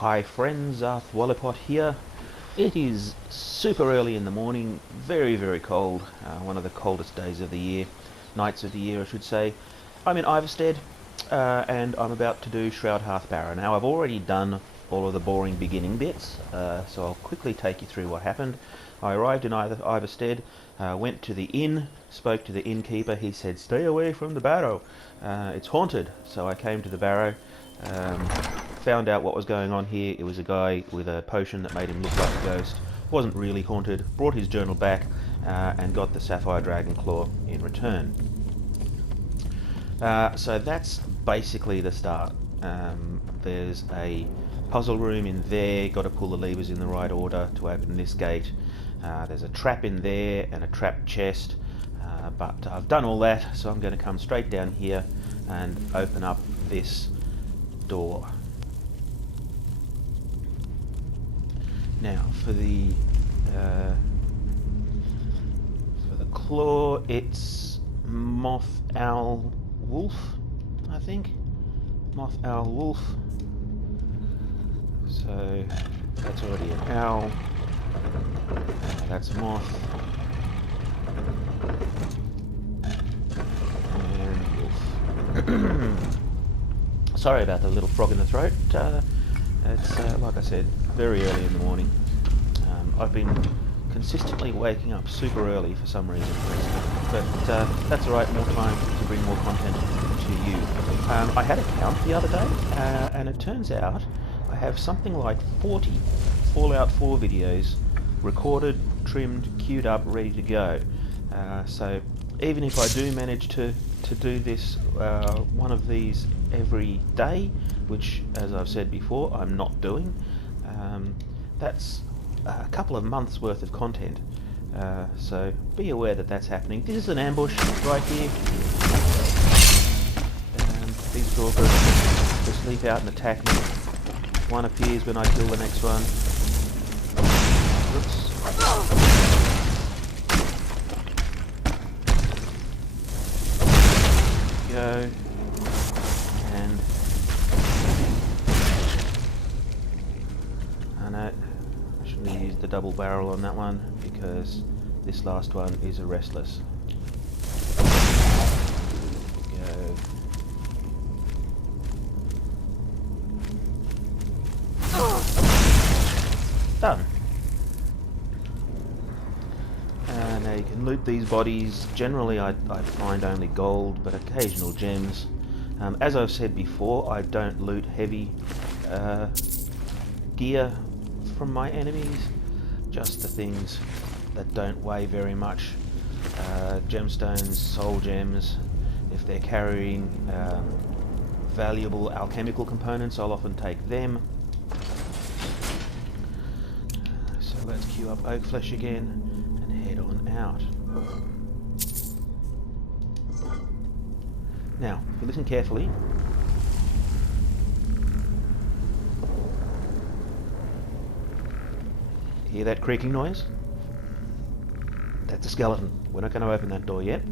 Hi friends, Wallapot here. It is super early in the morning, very cold, one of the coldest days of the year, nights of the year I should say. I'm in Iverstead and I'm about to do Shroud, Hearth, Barrow. Now I've already done all of the boring beginning bits, so I'll quickly take you through what happened. I arrived in Iverstead, went to the inn, spoke to the innkeeper. He said stay away from the Barrow, it's haunted. So I came to the Barrow. Found out what was going on here. It was a guy with a potion that made him look like a ghost. Wasn't really haunted. Brought his journal back and got the Sapphire Dragon Claw in return. So that's basically the start. There's a puzzle room in there. Got to pull the levers in the right order to open this gate. There's a trap in there and a trap chest. But I've done all that, so I'm going to come straight down here and open up this door. Now for the claw, it's Moth Owl Wolf, I think. Moth Owl Wolf. So that's already an owl. That's moth. And wolf. Sorry about the little frog in the throat. It's like I said, very early in the morning. I've been consistently waking up super early for some reason, but that's alright, more time to bring more content to you. I had a count the other day, and it turns out I have something like 40 Fallout 4 videos recorded, trimmed, queued up, ready to go. So even if I do manage to do this one of these every day, which as I've said before I'm not doing, that's a couple of months worth of content, so be aware that that's happening. This is an ambush right here. These stalkers just leap out and attack me. One appears when I kill the next one. Oops. Go. And I know I shouldn't have used the double barrel on that one because this last one is a restless. Go. Done. Now you can loot these bodies. Generally I find only gold, but occasional gems. As I've said before, I don't loot heavy gear from my enemies, just the things that don't weigh very much. Gemstones, soul gems. If they're carrying valuable alchemical components, I'll often take them. So let's queue up oak flesh again and head on out. Now, if you listen carefully, hear that creaking noise? That's a skeleton. We're not going to open that door yet.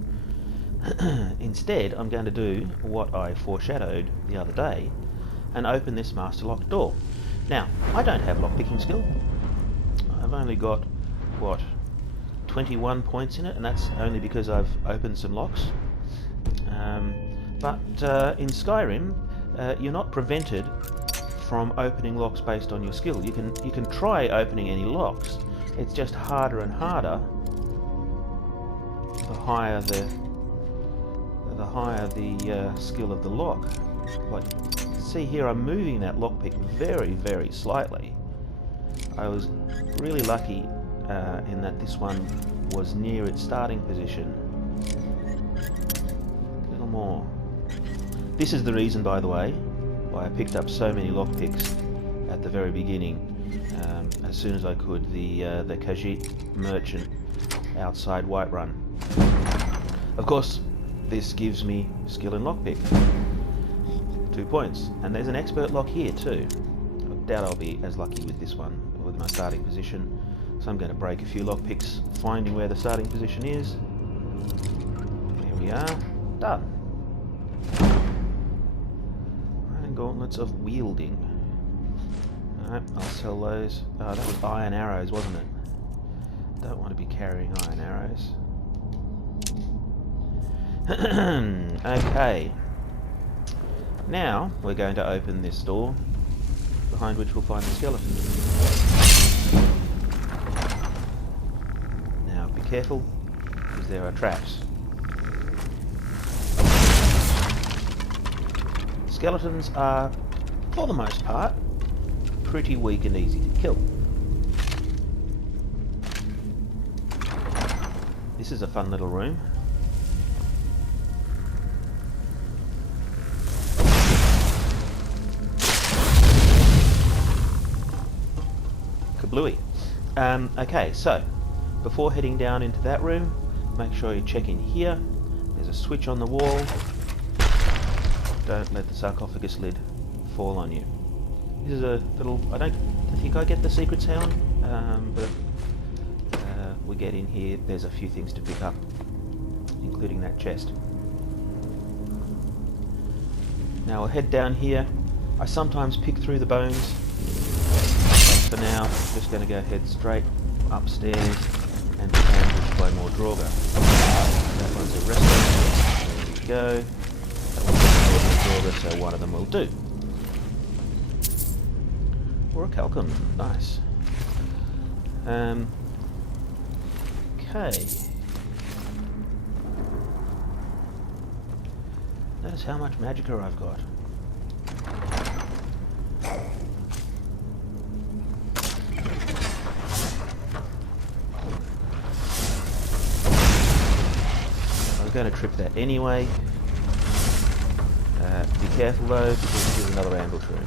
Instead, I'm going to do what I foreshadowed the other day and open this master lock door. Now, I don't have lockpicking skill. I've only got, what, 21 points in it, and that's only because I've opened some locks. But in Skyrim, you're not prevented from opening locks based on your skill. You can try opening any locks. It's just harder and harder the higher the skill of the lock. Like, see here, I'm moving that lockpick very slightly. I was really lucky in that this one was near its starting position. A little more. This is the reason, by the way, why I picked up so many lockpicks at the very beginning. As soon as I could, the Khajiit merchant outside Whiterun. Of course, this gives me skill in lockpick. 2 points. And there's an expert lock here too. I doubt I'll be as lucky with this one, with my starting position. So I'm going to break a few lockpicks, finding where the starting position is. There we are. Done. Gauntlets of Wielding. Alright, I'll sell those. Oh, that was iron arrows, wasn't it? Don't want to be carrying iron arrows. Okay. Now, we're going to open this door, behind which we'll find the skeleton. Now, be careful, because there are traps. Skeletons are, for the most part, pretty weak and easy to kill. This is a fun little room. Kablooie. Okay, so before heading down into that room, make sure you check in here. There's a switch on the wall. Don't let the sarcophagus lid fall on you. This is a little... I don't think I get the secret sound, but we get in here. There's a few things to pick up, including that chest. Now we'll head down here. I sometimes pick through the bones. For now, I'm just going to go head straight upstairs and be ambushed by more Draugr. That one's a wrestler. There we go. That one's a Draugr, so one of them will do. Or a Calcum. Nice. Okay. Notice how much magicka I've got. Going to trip that anyway. Be careful though, because this is another ambush room.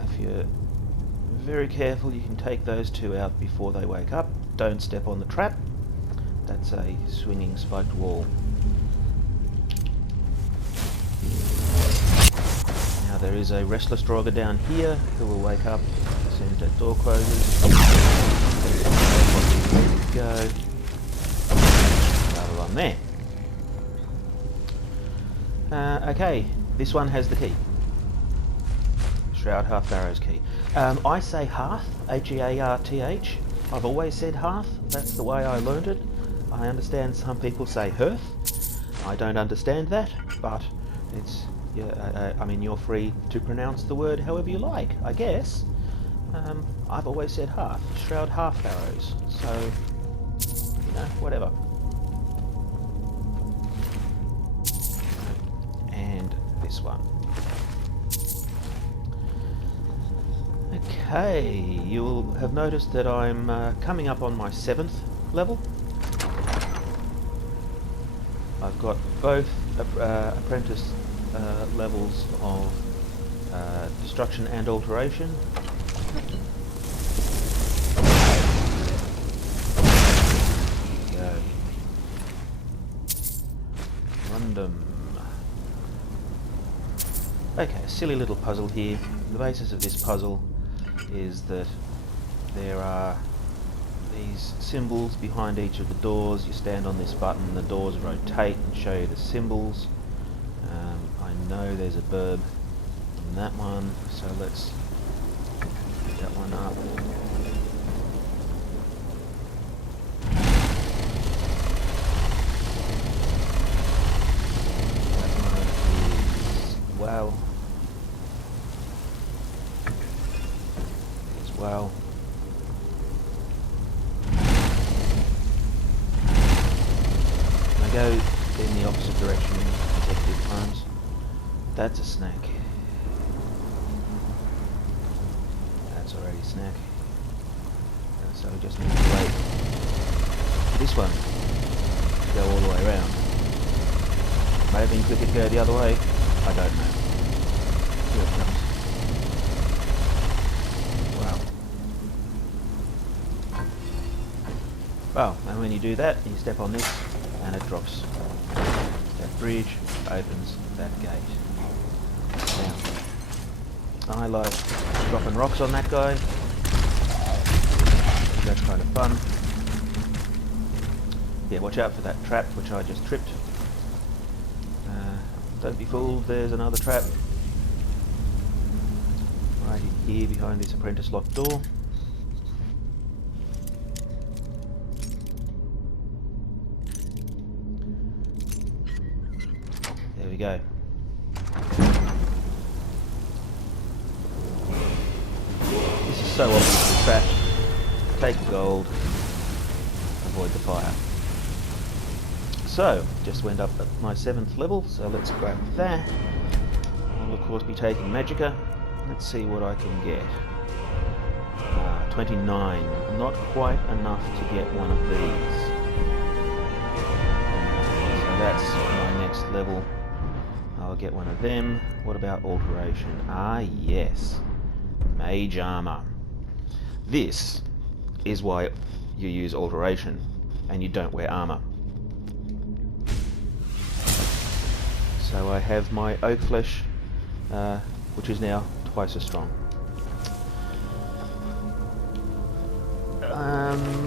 If you're very careful, you can take those two out before they wake up. Don't step on the trap. That's a swinging spiked wall. There is a restless Draugr down here who will wake up as soon as that door closes. There we go. Another one there. Okay, this one has the key. Shroud, Hearth, Barrow's key. I say Hearth, H-E-A-R-T-H. I've always said Hearth. That's the way I learned it. I understand some people say Hearth. I don't understand that, but it's... Yeah, I mean, you're free to pronounce the word however you like, I guess. I've always said Hearth. Shroud, Hearth Barrows. So, you know, whatever. And this one. Okay, you'll have noticed that I'm coming up on my 7th level. I've got both apprentice levels of destruction and alteration. Go. Random. Okay, a silly little puzzle here. The basis of this puzzle is that there are these symbols behind each of the doors. You stand on this button, the doors rotate and show you the symbols. I know there's a burb in that one, so let's pick that one up. That one is well. As well. I go in the opposite direction consecutive times. That's a snack. That's already a snack. So we just need to wait for this one to go all the way around. May have been quicker to go the other way. I don't know. Here it comes. Wow. Well, and when you do that, you step on this and it drops. That bridge opens that gate. Now, I like dropping rocks on that guy. that's kind of fun. Yeah, watch out for that trap which I just tripped. Don't be fooled, there's another trap. Right here behind this apprentice locked door. There we go. This is so obviously trapped. Take the gold, avoid the fire. So, just went up at my 7th level, so let's grab that. I'll of course be taking Magicka. Let's see what I can get. 29, not quite enough to get one of these. So that's my next level. I'll get one of them. What about alteration? Ah yes, mage armor. This is why you use alteration and you don't wear armor. So I have my oak flesh, which is now twice as strong.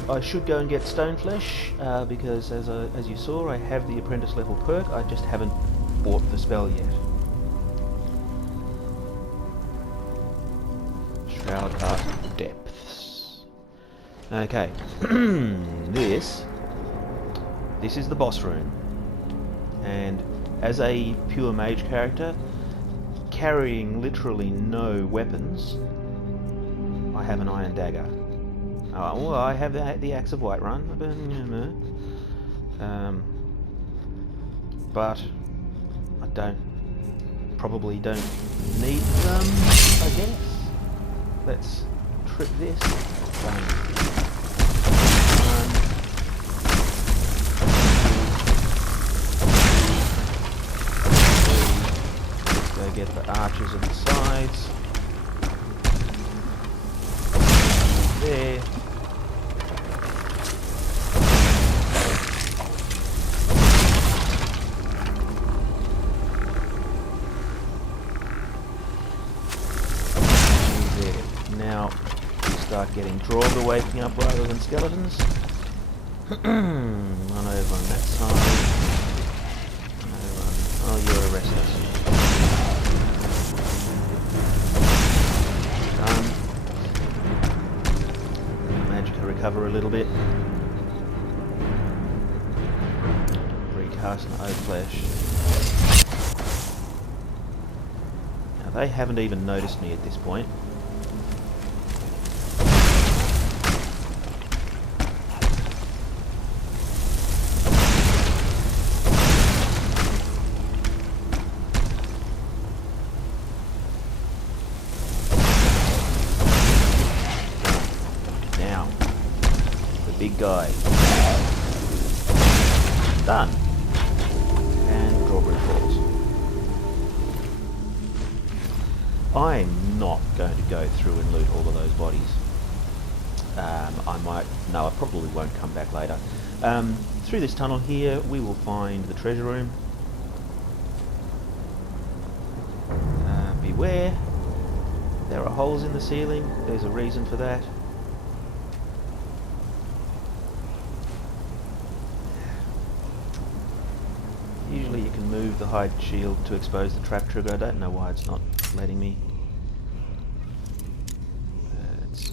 I should go and get stone flesh because, as you saw, I have the apprentice level perk. I just haven't bought the spell yet. Shroud Hearth Depths. Okay, this is the boss room, and as a pure mage character, carrying literally no weapons, I have an iron dagger. Well, I have the axe of Whiterun, but I probably don't need them, I guess. Let's trip this. Go get the archers on the sides. There. Now we start getting Draugr waking up rather than skeletons. Run over on that side. Oh, you're arrested. Done. Magicka recover a little bit. Recast an oak flesh. Now they haven't even noticed me at this point. Big guy. Done. And drawbridge falls. I'm not going to go through and loot all of those bodies. I probably won't come back later. Through this tunnel here we will find the treasure room. Beware. There are holes in the ceiling. There's a reason for that. Usually you can move the hide shield to expose the trap trigger. I don't know why it's not letting me. It's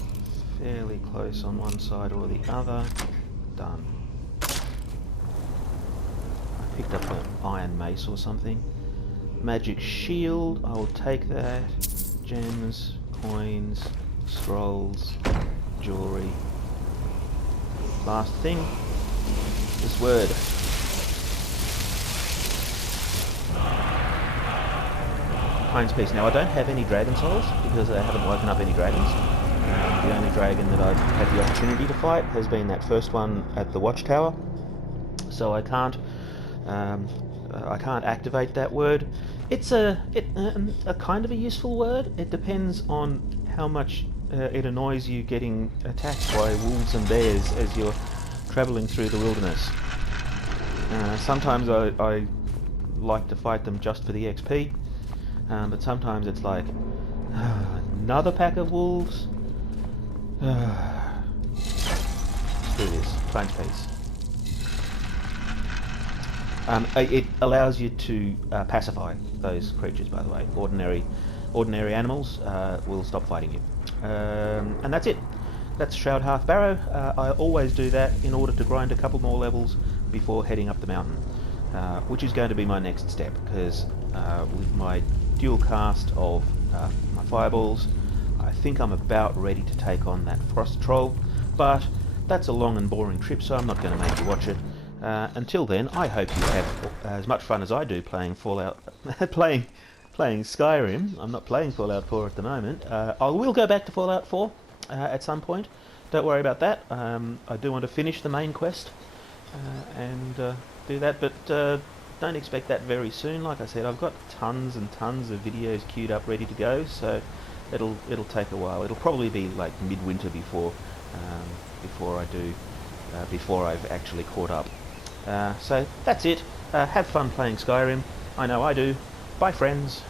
fairly close on one side or the other. Done. I picked up an iron mace or something. Magic shield, I will take that. Gems, coins, scrolls, jewellery. Last thing, this word. Pines Peace. Now I don't have any dragon souls because I haven't woken up any dragons. The only dragon that I've had the opportunity to fight has been that first one at the watchtower. So I can't activate that word. It's a kind of a useful word. It depends on how much it annoys you getting attacked by wolves and bears as you're travelling through the wilderness. Sometimes I like to fight them just for the XP. But sometimes it's like, another pack of wolves? through this punch piece. It allows you to pacify those creatures, by the way. Ordinary animals will stop fighting you. And that's it. That's Shroud, Hearth, Barrow. I always do that in order to grind a couple more levels before heading up the mountain, which is going to be my next step, because with my dual cast of my fireballs, I think I'm about ready to take on that frost troll, but that's a long and boring trip, so I'm not going to make you watch it. Until then, I hope you have as much fun as I do playing Fallout, playing Skyrim. I'm not playing Fallout 4 at the moment. I will go back to Fallout 4 at some point. Don't worry about that. I do want to finish the main quest and do that, but don't expect that very soon. Like I said, I've got tons and tons of videos queued up, ready to go. So it'll take a while. It'll probably be like midwinter before I've actually caught up. So that's it. Have fun playing Skyrim. I know I do. Bye, friends.